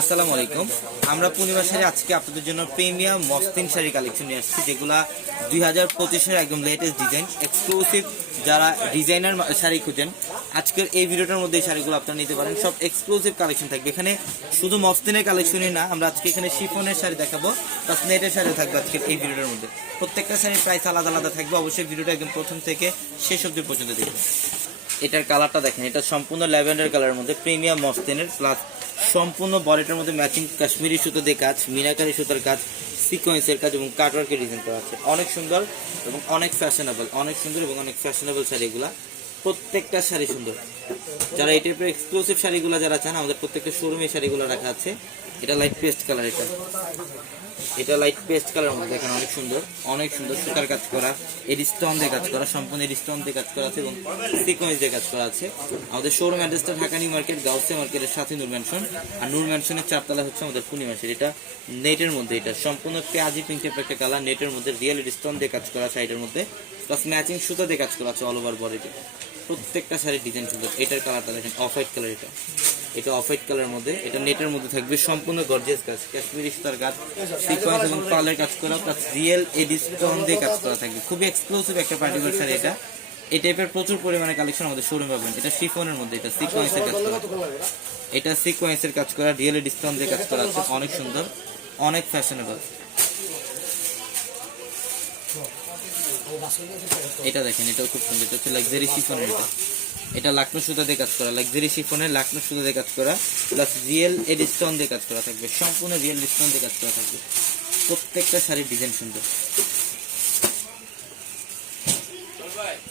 আসসালামু আলাইকুম। আমরা পূর্ণিমা শাড়ি আজকে আপনাদের জন্য প্রিমিয়াম মসলিন শাড়ি কালেকশন নিয়ে আসছি, যেগুলা 2025-এর একদম লেটেস্ট ডিজাইন এক্সক্লুসিভ। যারা ডিজাইনার শাড়ি খুঁজেন, আজকের এই ভিডিওটার মধ্যে এই শাড়িগুলো আপনারা নিতে পারেন। সব এক্সক্লুসিভ কালেকশন থাকবে এখানে, শুধু মসলিনের কালেকশনই না, আমরা আজকে এখানে শিফনের শাড়ি দেখাবো, প্লাস নেটের শাড়ি থাকবে আজকের এই ভিডিওটার মধ্যে। প্রত্যেকটা শাড়ির প্রাইস আলাদা আলাদা থাকবে, অবশ্যই ভিডিওটা একদম প্রথম থেকে শেষ অবধি পর্যন্ত দেখবেন। এটার কালারটা দেখেন, এটা সম্পূর্ণ ল্যাভেন্ডার কালারের মধ্যে প্রিমিয়াম মসলিনের, প্লাস সম্পূর্ণ বডিটার মধ্যে ম্যাচিং কাশ্মীরি সুতো দিয়ে কাজ, মিনাকারি সুতার কাজ, সিকোয়েন্সের কাজ এবং কাটওয়ার্কের ডিজাইন করা আছে। অনেক সুন্দর এবং অনেক ফ্যাশনেবল, অনেক সুন্দর এবং অনেক ফ্যাশনেবল শাড়িগুলা। প্রত্যেকটা শাড়ি সুন্দর। যারা এই টাইপের এক্সক্লুসিভ শাড়িগুলো যারা চান, আমাদের প্রত্যেকটা শোরুমে শাড়িগুলো রাখা আছে। এটা লাইট পেস্ট কালার, এটা লাইট পেস্ট কালার মধ্যে দেখেন, অনেক সুন্দর, অনেক সুন্দর সুতার কাজ করা, এর স্টোন দিয়ে কাজ করা, সম্পূর্ণ এর স্টোন দিয়ে কাজ করা আছে এবং সিকোয়েন্স দিয়ে কাজ করা আছে। আমাদের শোরুম অ্যাড্রেসটা ঢাকা নিউ মার্কেট, গাউসিয়া মার্কেটের সাথে নূর ম্যানশন, আর নূর ম্যানশনের 4তলা হচ্ছে আমাদের পূর্ণিমা শাড়ি। এটা নেটের মধ্যে, এটা সম্পূর্ণ পেঁয়াজি পিঙ্ক টাইপের একটা কালার, নেটের মধ্যে রিয়েল স্টোন দিয়ে কাজ করা সাইডের মধ্যে, প্লাস ম্যাচিং সুতা দিয়ে কাজ করা আছে অল ওভার বডিতে। প্রত্যেকটা শাড়ির ডিজাইন সুন্দর। এটার কালারটা দেখেন, অফ হোয়াইট কালার, এটা অফ হোয়াইট কালারের মধ্যে, এটা নেটের মধ্যে থাকবে, সম্পূর্ণ গর্জিয়াস কাজ, কাশ্মীরি সুতার কাজ, সিকোয়েন্স এবং পার্লের কাজ করা, প্লাস রিয়েল এডি স্টোন দিয়ে কাজ করা থাকবে। খুবই এক্সক্লুসিভ একটা পার্টিকুলার শাড়ি এটা। এই টাইপের প্রচুর পরিমাণে কালেকশন আমাদের শোরুমে পাবেন। এটা শিফনের মধ্যে, এটা সিকোয়েন্সের কাজ করা, এটা সিকোয়েন্সের কাজ করা, রিয়েল এডি স্টোন দিয়ে কাজ করা আছে। অনেক সুন্দর, অনেক ফ্যাশনেবল। এটা দেখেন, এটাও খুব সুন্দর, এটা হচ্ছে লাক্সারি শিফনের। এটা লাকনো সুতা দিয়ে কাজ করা, লাক্সারি শিফনের লাকনো সুতা দিয়ে কাজ করা, প্লাস রিয়েল এড স্টোন দিয়ে কাজ করা থাকবে, সম্পূর্ণ রিয়েল স্টোন দিয়ে কাজ করা থাকবে। প্রত্যেকটা শাড়ির ডিজাইন সুন্দর।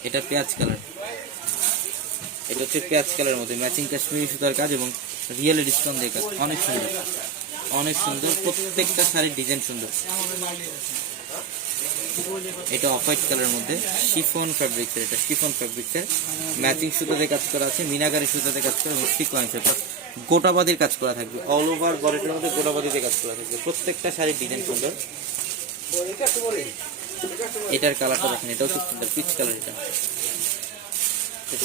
এটা পেঁয়াজ কালার, এটা হচ্ছে পেঁয়াজ কালারের মধ্যে ম্যাচিং কাশ্মীরি সুতার কাজ এবং রিয়েল এড স্টোন দিয়ে কাজ। অনেক সুন্দর, অনেক সুন্দর। প্রত্যেকটা শাড়ির ডিজাইন সুন্দর। এটা অফ হোয়াইট কালারের মধ্যে শিফন ফ্যাব্রিক্সের, এটা শিফন ফ্যাব্রিক্সের ম্যাচিং সুতাতে কাজ করা আছে, মিনাকারি সুতাতে কাজ করা এবং সিকোয়েন্সের গোটাবাদির কাজ করা থাকবে, অল ওভার বডিটার মধ্যে গোটাবাদিতে কাজ করা থাকবে। প্রত্যেকটা শাড়ির ডিজাইন সুন্দর। এটার কালারটা দেখেন, এটাও খুব সুন্দর, পিচ কালার। এটা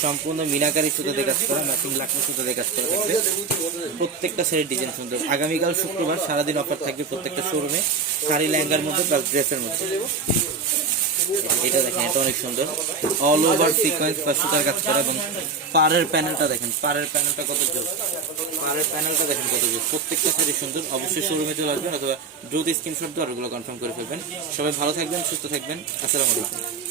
সম্পূর্ণ মিনাকারি সুতাতে কাজ করা, ম্যাচিং লাকনো সুতাতে কাজ করা থাকবে। প্রত্যেকটা শাড়ির ডিজাইন সুন্দর। আগামীকাল শুক্রবার সারাদিন অফার থাকবে প্রত্যেকটা শোরুমে, শাড়ি লেহেঙ্গার মধ্যে প্লাস ড্রেসের মধ্যে। এটা দেখেন, এটা অনেক সুন্দর, অল ওভার সিকোয়েন্স বা সুতার কাজ করা এবং পাড়ের প্যানেলটা দেখেন, পাড়ের প্যানেলটা কত জোর, পাড়ের প্যানেলটা দেখেন কত জোর। প্রত্যেকটা শাড়ি সুন্দর। অবশ্যই শোরুমে চলে আসবেন অথবা দ্রুত স্ক্রিনশট দিয়ে অর্ডারগুলো কনফার্ম করে ফেলবেন। সবাই ভালো থাকবেন, সুস্থ থাকবেন। আসসালামু আলাইকুম।